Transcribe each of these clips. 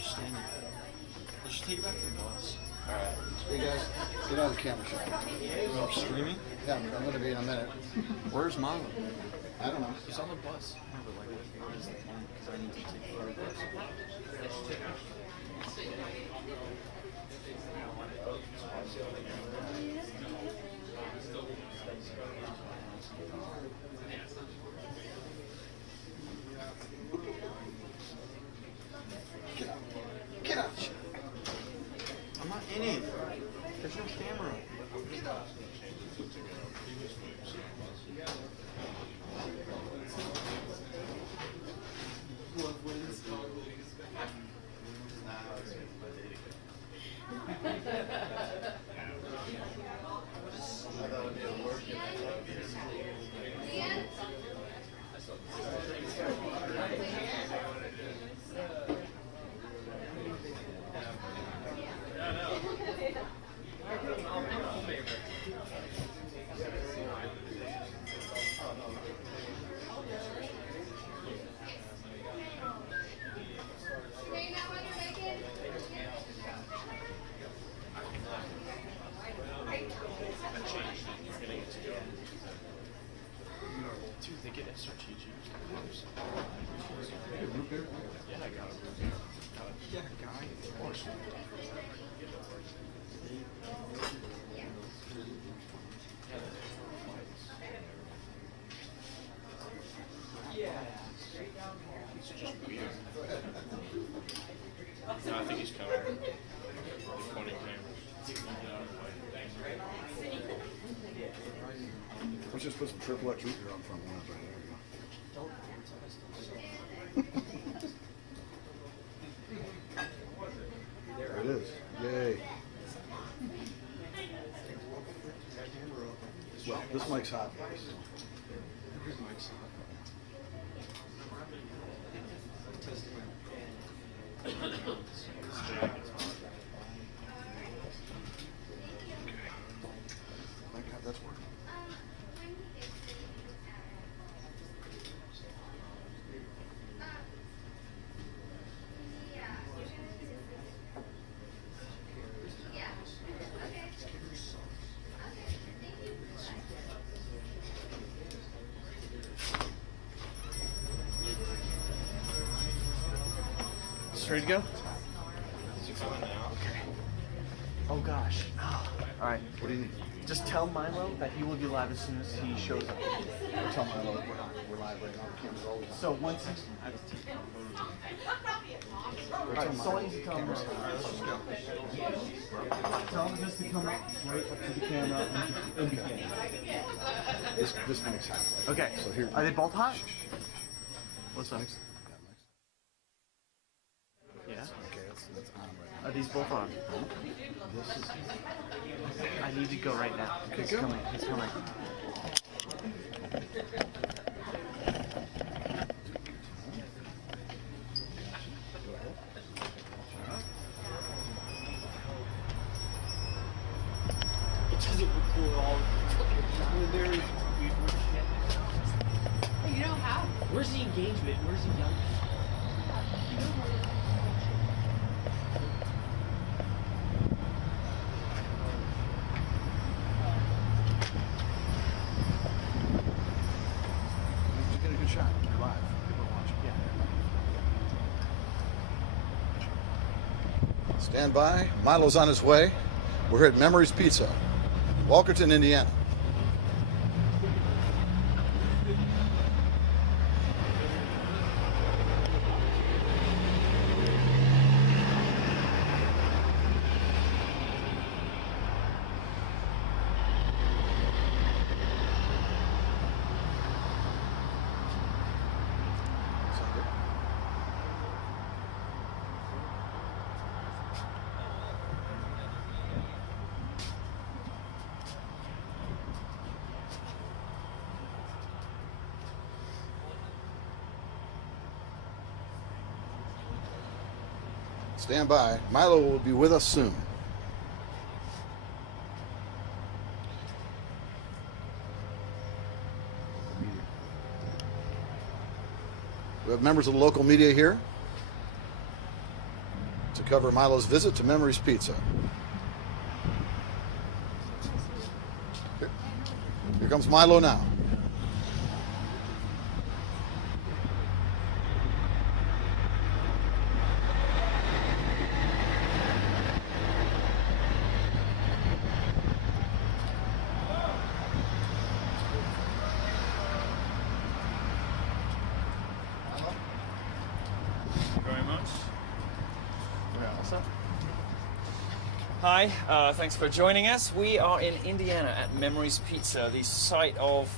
just standing there. Let's just take it back to the bus. Alright. Hey guys, get out of the camera shot. We're streaming? Yeah, I'm going to be in a minute. Where's Milo? I don't know. He's on the bus. No, but like, where is the phone? Because I need to take the bus. Get out. I'm not in it. There's no camera. Get out. Dude, they get SRTG. Yeah, I got it. Yeah, guy. Of course. It's just weird. No, I think he's coming. He's pointing cameras. Let's just put some triple X root beer on front lines right there. There it is. Yay. Well, this mic's hot. Here's Mike's side. Thank God that's working. Ready to go? Okay. Oh gosh. All right. What do you need? Just tell Milo that he will be live as soon as he shows up. Tell my we're live right now. The camera's always on. So once he's... Alright, so I need to tell him. Tell him just to come up right up to the camera and begin. This mic's hot. Okay. So here. Are they both hot? Shh, shh, shh. What's up? That mic's. Yeah. Okay, that's on right now. Are these both on? This is. I need to go right now. Okay, He's go. coming. He's coming. It doesn't record all. There is weird shit. You don't have. Where's the engagement? Where's the young? Just get a good shot. You're live. People are watching. Yeah. Stand by. Milo's on his way. We're here at Memories Pizza, Walkerton, Indiana. Stand by. Milo will be with us soon. We have members of the local media here. to cover Milo's visit to Memories Pizza. Here comes Milo now. Hi, thanks for joining us. We are in Indiana at Memories Pizza, the site of,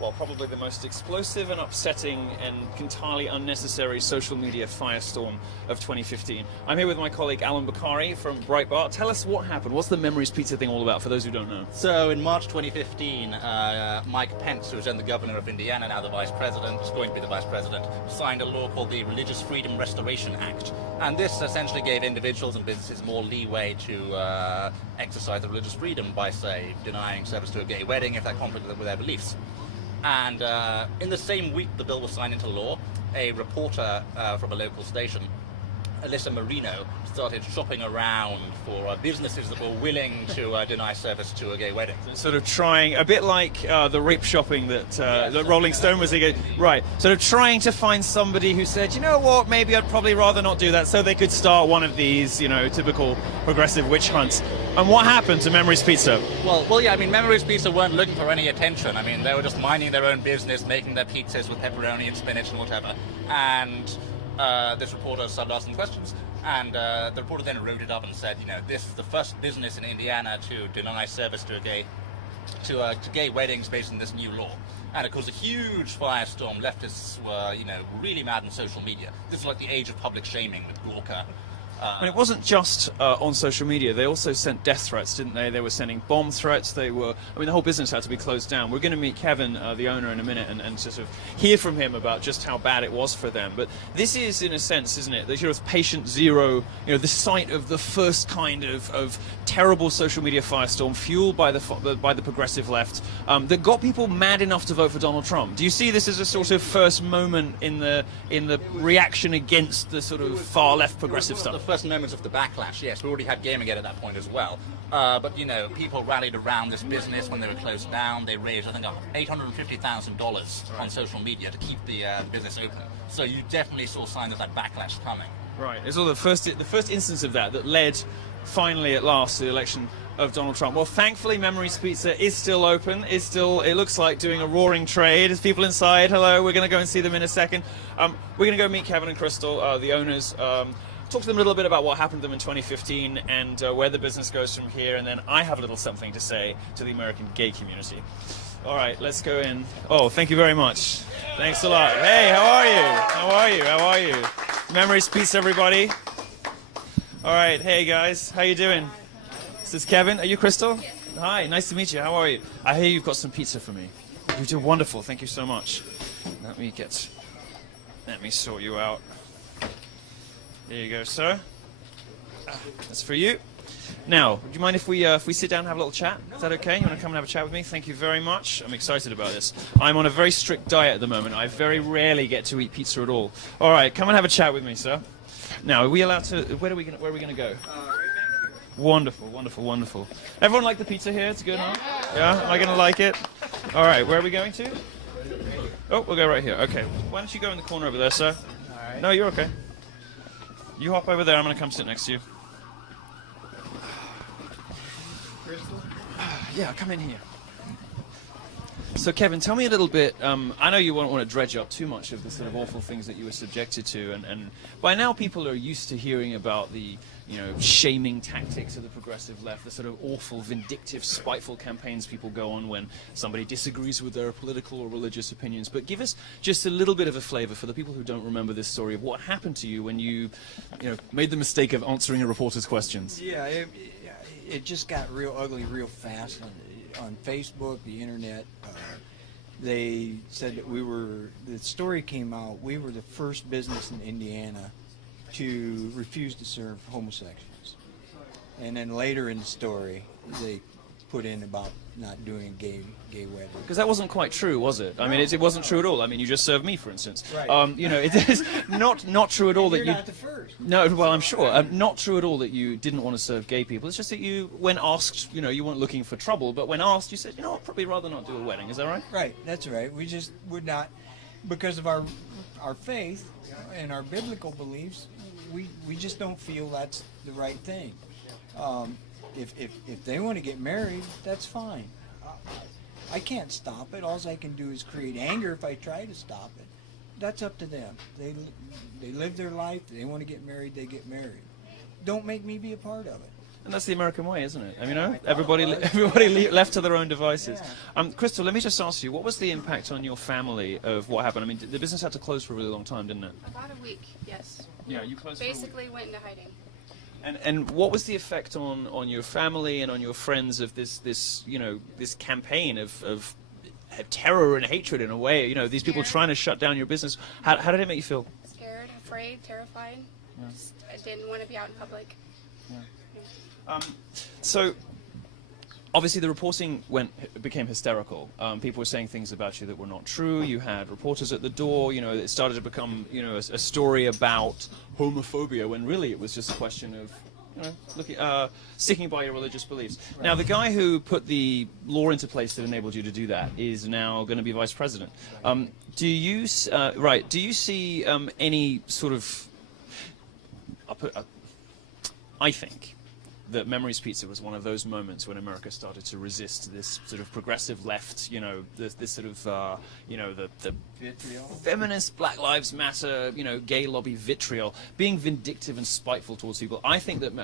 well, probably the most explosive and upsetting and entirely unnecessary social media firestorm of 2015. I'm here with my colleague Alan Bakari from Breitbart. Tell us what happened. What's the Memories Pizza thing all about, for those who don't know? So in March 2015, Mike Pence, who was then the governor of Indiana, now the vice president, was going to be the vice president, signed a law called the Religious Freedom Restoration Act. And this essentially gave individuals and businesses more leeway to exercise their religious freedom by, say, denying service to a gay wedding if that conflicted with their beliefs. And in the same week the bill was signed into law, a reporter from a local station, Alyssa Marino, started shopping around for businesses that were willing to deny service to a gay wedding. Sort of trying, a bit like the rape shopping that Rolling Stone was against. Right, sort of trying to find somebody who said, you know what, maybe I'd probably rather not do that, so they could start one of these, you know, typical progressive witch hunts. And what happened to Memories Pizza? Well, yeah, I mean, Memories Pizza weren't looking for any attention. I mean, they were just minding their own business, making their pizzas with pepperoni and spinach and whatever. And this reporter started asking questions. And the reporter then wrote it up and said, you know, this is the first business in Indiana to deny service to gay weddings based on this new law. And it caused a huge firestorm. Leftists were, you know, really mad on social media. This is like the age of public shaming with Gawker. And it wasn't just on social media. They also sent death threats, didn't they? They were sending bomb threats. They were, I mean, the whole business had to be closed down. We're going to meet Kevin, the owner, in a minute and sort of hear from him about just how bad it was for them. But this is, in a sense, isn't it, the sort of patient zero, you know, the site of the first kind of terrible social media firestorm fueled by the progressive left that got people mad enough to vote for Donald Trump. Do you see this as a sort of first moment in the reaction against the sort of far left progressive stuff? The first moments of the backlash, yes. We already had Gamergate at that point as well. But, you know, people rallied around this business when they were closed down. They raised, I think, $850,000 on social media to keep the business open. So you definitely saw signs of that backlash coming. Right. It's all the first instance of that led, finally, at last, to the election of Donald Trump. Well, thankfully, Memories Pizza is still open. It looks like doing a roaring trade. There's people inside. Hello. We're going to go and see them in a second. We're going to go meet Kevin and Crystal, the owners. Talk to them a little bit about what happened to them in 2015 and where the business goes from here, and then I have a little something to say to the American gay community. All right, let's go in. Oh, thank you very much. Thanks a lot. Hey, how are you? How are you? How are you? Memories Pizza, everybody. All right, hey guys, how you doing? This is Kevin. Are you Crystal? Yes. Hi, nice to meet you. How are you? I hear you've got some pizza for me. You do wonderful. Thank you so much. Let me sort you out. There you go, sir. That's for you. Now, would you mind if we sit down and have a little chat? Is that okay? You want to come and have a chat with me? Thank you very much. I'm excited about this. I'm on a very strict diet at the moment. I very rarely get to eat pizza at all. All right, come and have a chat with me, sir. Now, are we allowed to? Where are we going to go? Right back here. Wonderful, wonderful, wonderful. Everyone like the pizza here? It's good, huh? Yeah. Am I going to like it? All right. Where are we going to? Oh, we'll go right here. Okay. Why don't you go in the corner over there, sir? All right. No, you're okay. You hop over there. I'm going to come sit next to you. Crystal? Yeah, come in here. So, Kevin, tell me a little bit. I know you won't want to dredge up too much of the sort of awful things that you were subjected to, and by now people are used to hearing about the, you know, shaming tactics of the progressive left, the sort of awful, vindictive, spiteful campaigns people go on when somebody disagrees with their political or religious opinions. But give us just a little bit of a flavor for the people who don't remember this story of what happened to you when you made the mistake of answering a reporter's questions. Yeah, it just got real ugly real fast on Facebook, the internet. They said that the story came out, we were the first business in Indiana to refuse to serve homosexuals. And then later in the story, they put in about not doing a gay wedding. Because that wasn't quite true, was it? I mean, it wasn't true at all. I mean, you just served me, for instance. Right. You know, it is not true at all that You're you. not the first. No, well, I'm sure. Not true at all that you didn't want to serve gay people. It's just that you, when asked, you know, you weren't looking for trouble, but when asked, you said, you know, I'd probably rather not do a wedding. Is that right? Right, that's right. We just would not, because of our faith and our biblical beliefs, we just don't feel that's the right thing. If they want to get married, that's fine. I can't stop it. All I can do is create anger if I try to stop it. That's up to them. They live their life. They want to get married, they get married. Don't make me be a part of it. And that's the American way, isn't it? I mean, you know, everybody left to their own devices. Yeah. Crystal, let me just ask you, what was the impact on your family of what happened? I mean, the business had to close for a really long time, didn't it? About a week, yes. Yeah, you closed Basically went into hiding. And what was the effect on your family and on your friends of this you know, this campaign of terror and hatred in a way? You know, these people trying to shut down your business. How did it make you feel? Scared, afraid, terrified. Just, I didn't want to be out in public. So, obviously, the reporting became hysterical. People were saying things about you that were not true. You had reporters at the door. You know, it started to become, you know, a story about homophobia when really it was just a question of, you know, sticking by your religious beliefs. Right. Now, the guy who put the law into place that enabled you to do that is now going to be vice president. Do you see any sort of? I think that Memories Pizza was one of those moments when America started to resist this sort of progressive left, you know, this sort of, you know, the Vitriol. Feminist, Black Lives Matter, you know, gay lobby vitriol, being vindictive and spiteful towards people. I think that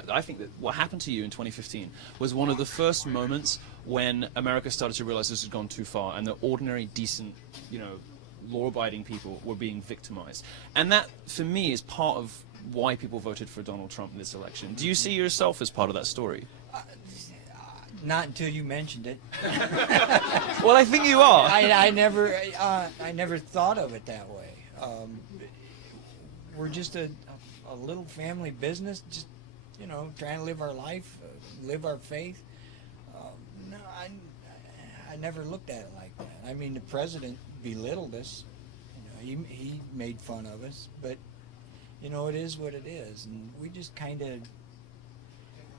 what happened to you in 2015 was one of the first moments when America started to realize this had gone too far, and that ordinary, decent, you know, law-abiding people were being victimized. And that, for me, is part of why people voted for Donald Trump in this election. Do you see yourself as part of that story? Not until you mentioned it. Well, I think you are. I never thought of it that way. We're just a little family business, just, you know, trying to live our life, live our faith. No, I never looked at it like that. I mean, the president belittled us. You know, he made fun of us, but you know, it is what it is, and we just kind of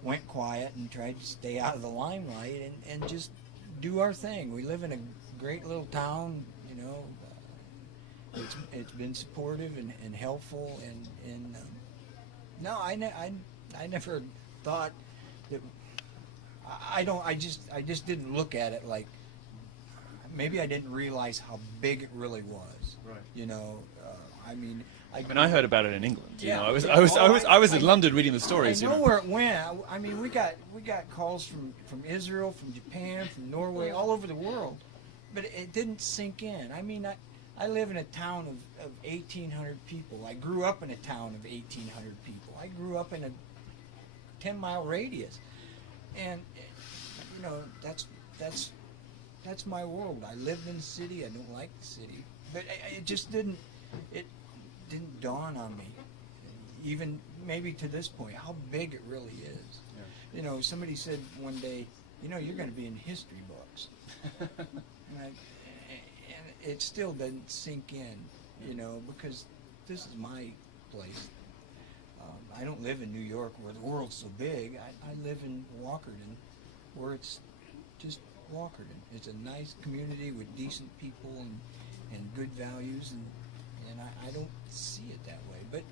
went quiet and tried to stay out of the limelight and just do our thing. We live in a great little town, you know. It's been supportive and helpful, and no, I never thought that. I just didn't look at it like. Maybe I didn't realize how big it really was. Right. You know, I mean. I heard about it in England. You know, I was in London reading the stories. I know where it went. I mean, we got calls from Israel, from Japan, from Norway, all over the world, but it didn't sink in. I mean, I live in a town of 1,800 people. I grew up in a town of 1,800 people. I grew up in a 10-mile radius, and you know that's my world. I lived in the city. I don't like the city, but it just didn't. It didn't dawn on me, even maybe to this point, how big it really is. Yeah. You know, somebody said one day, you know, you're going to be in history books. and it still doesn't sink in, you know, because this is my place. I don't live in New York where the world's so big. I live in Walkerton, where it's just Walkerton. It's a nice community with decent people and good values, and I don't see it that way. But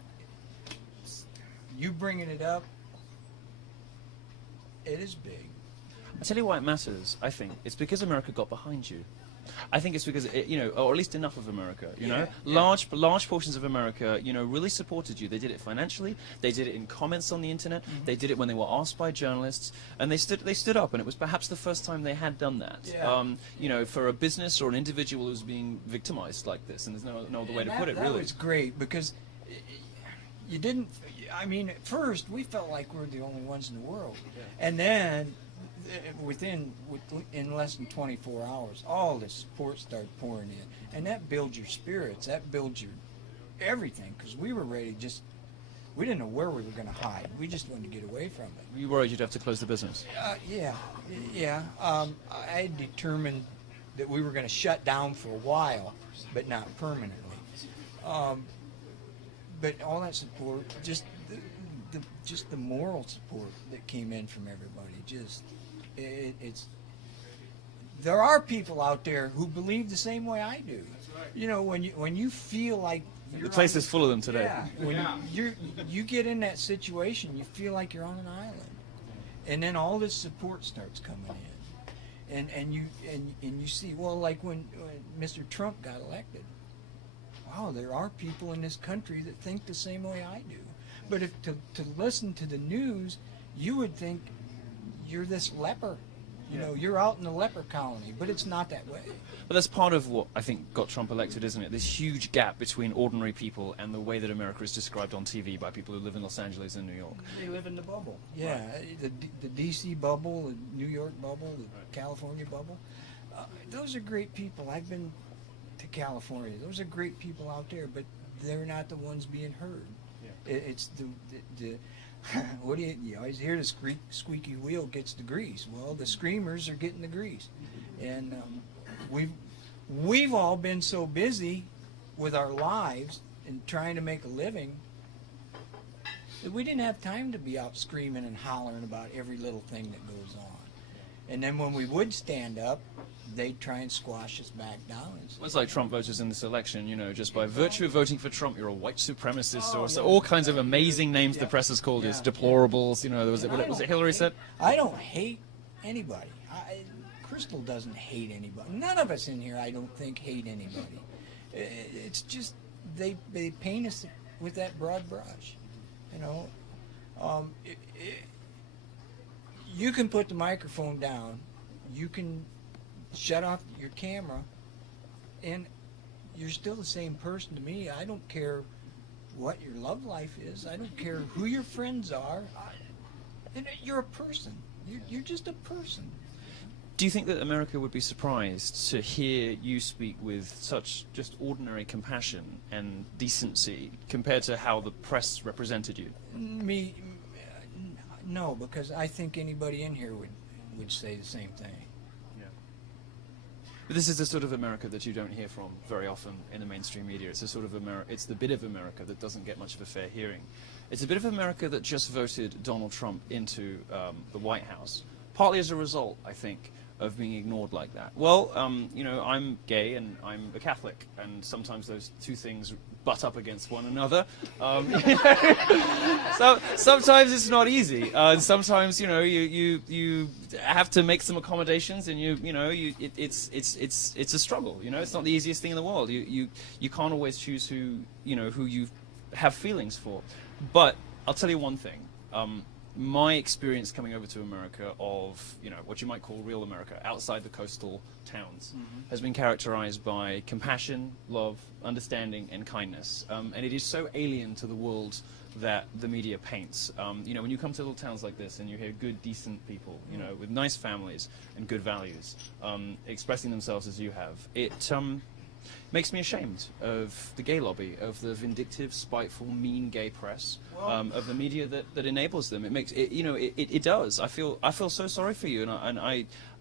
you bringing it up, it is big. I tell you why it matters, I think. It's because America got behind you. I think it's because, you know, or at least enough of America, you know? Large portions of America, you know, really supported you. They did it financially. They did it in comments on the internet. Mm-hmm. They did it when they were asked by journalists. And they stood up, and it was perhaps the first time they had done that. Yeah. You know, for a business or an individual who was being victimized like this, and there's no other way to put it, really. That was great, because you didn't, I mean, at first, we felt like we were the only ones in the world. Yeah. And then in less than 24 hours, all the support started pouring in, and that builds your spirits. That builds your everything, because we were ready. We didn't know where we were going to hide. We just wanted to get away from it. Were you worried you'd have to close the business? Yeah. I had determined that we were going to shut down for a while, but not permanently. But all that support, just the moral support that came in from everybody, it's. There are people out there who believe the same way I do. You know, when you feel like The place is full of them today. yeah, when you get in that situation, you feel like you're on an island, and then all this support starts coming in, and you see, well, like when Mr. Trump got elected, wow, there are people in this country that think the same way I do. But if to listen to the news, you would think you're this leper. You know, you're out in the leper colony, but it's not that way. But that's part of what I think got Trump elected, isn't it? This huge gap between ordinary people and the way that America is described on TV by people who live in Los Angeles and New York. They live in the bubble. Yeah, the D.C. bubble, the New York bubble, the California bubble. Those are great people. I've been to California. Those are great people out there, but they're not the ones being heard. Yeah. It's the what do you always hear, the squeaky wheel gets the grease. Well, the screamers are getting the grease, and we've all been so busy with our lives and trying to make a living that we didn't have time to be out screaming and hollering about every little thing that goes on. And then when we would stand up, they'd try and squash us back down. It's like Trump voters in this election, you know, just by virtue of voting for Trump, you're a white supremacist, or so, all kinds of amazing names the press has called us, deplorables, you know, was it Hillary said? I don't hate anybody. Crystal doesn't hate anybody. None of us in here, I don't think, hate anybody. It's just they paint us with that broad brush, you know. You can put the microphone down, you can shut off your camera, and you're still the same person to me. I don't care what your love life is. I don't care who your friends are. You're a person. You're just a person. Do you think that America would be surprised to hear you speak with such just ordinary compassion and decency compared to how the press represented you? No, because I think anybody in here would say the same thing. But this is the sort of America that you don't hear from very often in the mainstream media. It's a sort of it's the bit of America that doesn't get much of a fair hearing. It's a bit of America that just voted Donald Trump into the White House, partly as a result, I think, of being ignored like that. Well, you know, I'm gay and I'm a Catholic, and sometimes those two things butt up against one another. So sometimes it's not easy. Sometimes, you know, you have to make some accommodations, and it's a struggle. You know, it's not the easiest thing in the world. You can't always choose who you have feelings for. But I'll tell you one thing. My experience coming over to America of, you know, what you might call real America, outside the coastal towns, has been characterized by compassion, love, understanding, and kindness. And it is so alien to the world that the media paints. You know, when you come to little towns like this and you hear good, decent people, you know, with nice families and good values, expressing themselves as you have, it makes me ashamed of the gay lobby, of the vindictive, spiteful, mean gay press, of the media that enables them. It makes it, you know, it does. I feel so sorry for you, and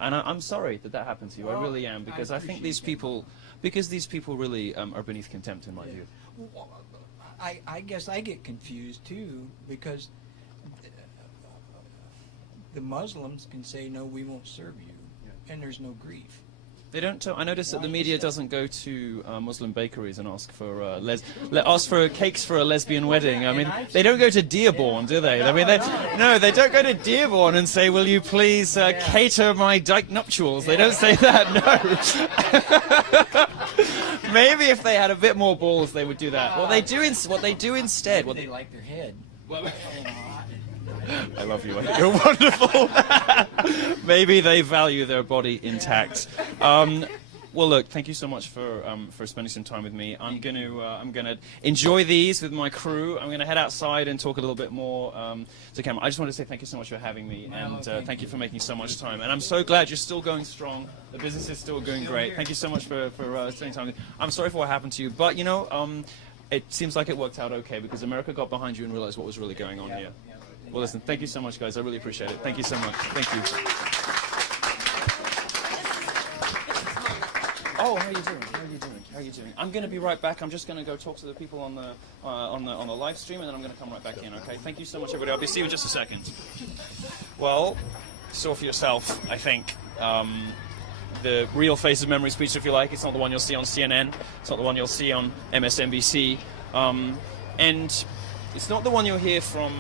I'm sorry that happened to you. I really am, because I think these people really are beneath contempt in my view. Well, I guess I get confused too, because the Muslims can say, no, we won't serve you, and there's no grief. They don't. I notice that the media doesn't go to Muslim bakeries and ask for cakes for a lesbian wedding. I mean, they don't go to Dearborn, do they? I mean, they don't go to Dearborn and say, "Will you please cater my dyke nuptials?" They don't say that. No. Maybe if they had a bit more balls, they would do that. What they do instead. They like their head. I love you. I think you're wonderful. Maybe they value their body intact. Well, look, thank you so much for spending some time with me. I'm gonna enjoy these with my crew. I'm gonna head outside and talk a little bit more to camera. I just want to say thank you so much for having me, and thank you for making so much time. And I'm so glad you're still going strong. The business is still going great. Thank you so much for spending time with me. I'm sorry for what happened to you, but you know. it seems like it worked out okay because America got behind you and realized what was really going on here. Well, listen, thank you so much, guys. I really appreciate it. Thank you so much. Thank you. Oh, how are you doing? How are you doing? How are you doing? I'm going to be right back. I'm just going to go talk to the people on the live stream, and then I'm going to come right back in. Okay? Thank you so much, everybody. I'll be see you in just a second. Well, saw for yourself, I think. The real face of memory speech, if you like. It's not the one you'll see on CNN. It's not the one you'll see on MSNBC. And it's not the one you'll hear from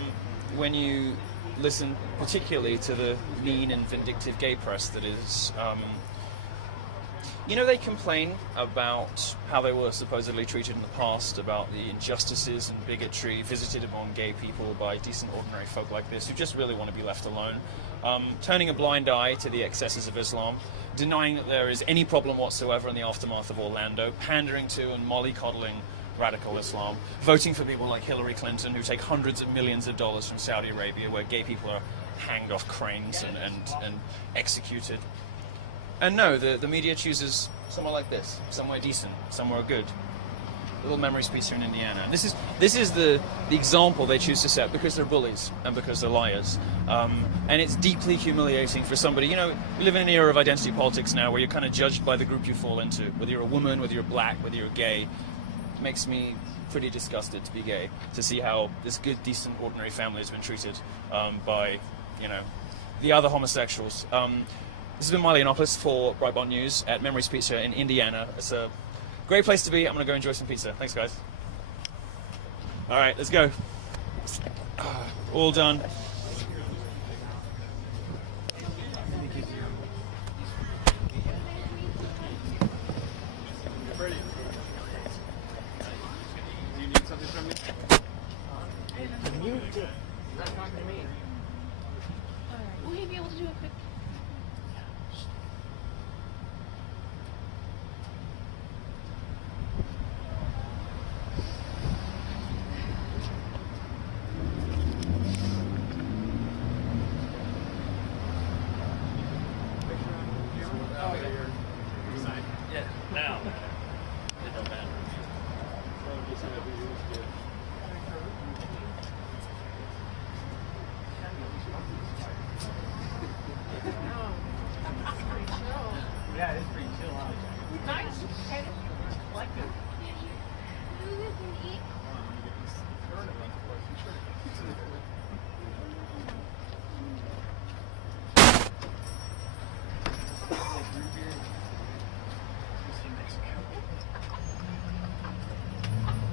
when you listen particularly to the mean and vindictive gay press that is... you know, they complain about how they were supposedly treated in the past, about the injustices and bigotry visited upon gay people by decent, ordinary folk like this who just really want to be left alone, turning a blind eye to the excesses of Islam, denying that there is any problem whatsoever in the aftermath of Orlando, pandering to and mollycoddling radical Islam, voting for people like Hillary Clinton who take hundreds of millions of dollars from Saudi Arabia where gay people are hanged off cranes and executed. And no, the media chooses somewhere like this, somewhere decent, somewhere good. Little memory speech here in Indiana. And this is the example they choose to set because they're bullies and because they're liars. And it's deeply humiliating for somebody. You know, we live in an era of identity politics now where you're kind of judged by the group you fall into. Whether you're a woman, whether you're black, whether you're gay. It makes me pretty disgusted to be gay, to see how this good, decent, ordinary family has been treated by, you know, the other homosexuals. This has been MILO for Breitbart News at Memory's Pizza in Indiana. It's a great place to be. I'm going to go enjoy some pizza. Thanks, guys. All right, let's go. All done. Will he be able to do a quick?